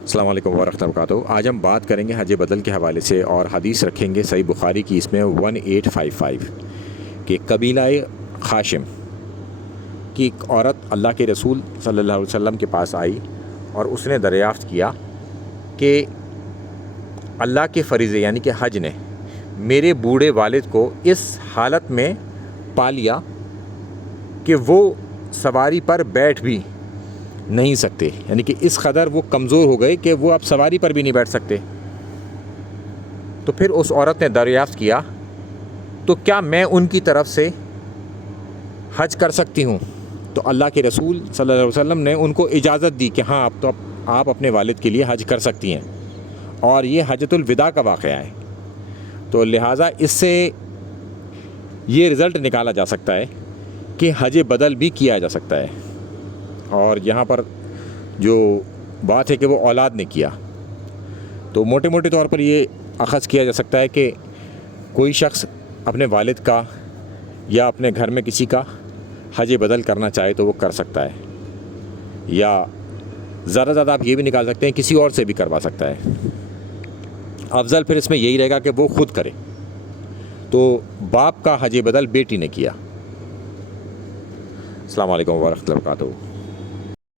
السلام علیکم ورحمۃ اللہ وبرکاتہ۔ آج ہم بات کریں گے حج بدل کے حوالے سے اور حدیث رکھیں گے صحیح بخاری کی، اس میں 1855 کہ قبیلہ خاشم کی ایک عورت اللہ کے رسول صلی اللہ علیہ وسلم کے پاس آئی اور اس نے دریافت کیا کہ اللہ کے فریضے یعنی کہ حج نے میرے بوڑھے والد کو اس حالت میں پا لیا کہ وہ سواری پر بیٹھ بھی نہیں سکتے، یعنی کہ اس قدر وہ کمزور ہو گئے کہ وہ اب سواری پر بھی نہیں بیٹھ سکتے۔ تو پھر اس عورت نے دریافت کیا تو کیا میں ان کی طرف سے حج کر سکتی ہوں؟ تو اللہ کے رسول صلی اللہ علیہ وسلم نے ان کو اجازت دی کہ ہاں اب تو آپ اپنے والد کے لیے حج کر سکتی ہیں، اور یہ حجۃ الوداع کا واقعہ ہے۔ تو لہٰذا اس سے یہ رزلٹ نکالا جا سکتا ہے کہ حج بدل بھی کیا جا سکتا ہے، اور یہاں پر جو بات ہے کہ وہ اولاد نے کیا، تو موٹے موٹے طور پر یہ اخذ کیا جا سکتا ہے کہ کوئی شخص اپنے والد کا یا اپنے گھر میں کسی کا حج بدل کرنا چاہے تو وہ کر سکتا ہے، یا زیادہ زیادہ آپ یہ بھی نکال سکتے ہیں کسی اور سے بھی کروا سکتا ہے۔ افضل پھر اس میں یہی رہے گا کہ وہ خود کرے۔ تو باپ کا حج بدل بیٹی نے کیا۔ السلام علیکم ورحمۃ اللہ وبرکاتہ۔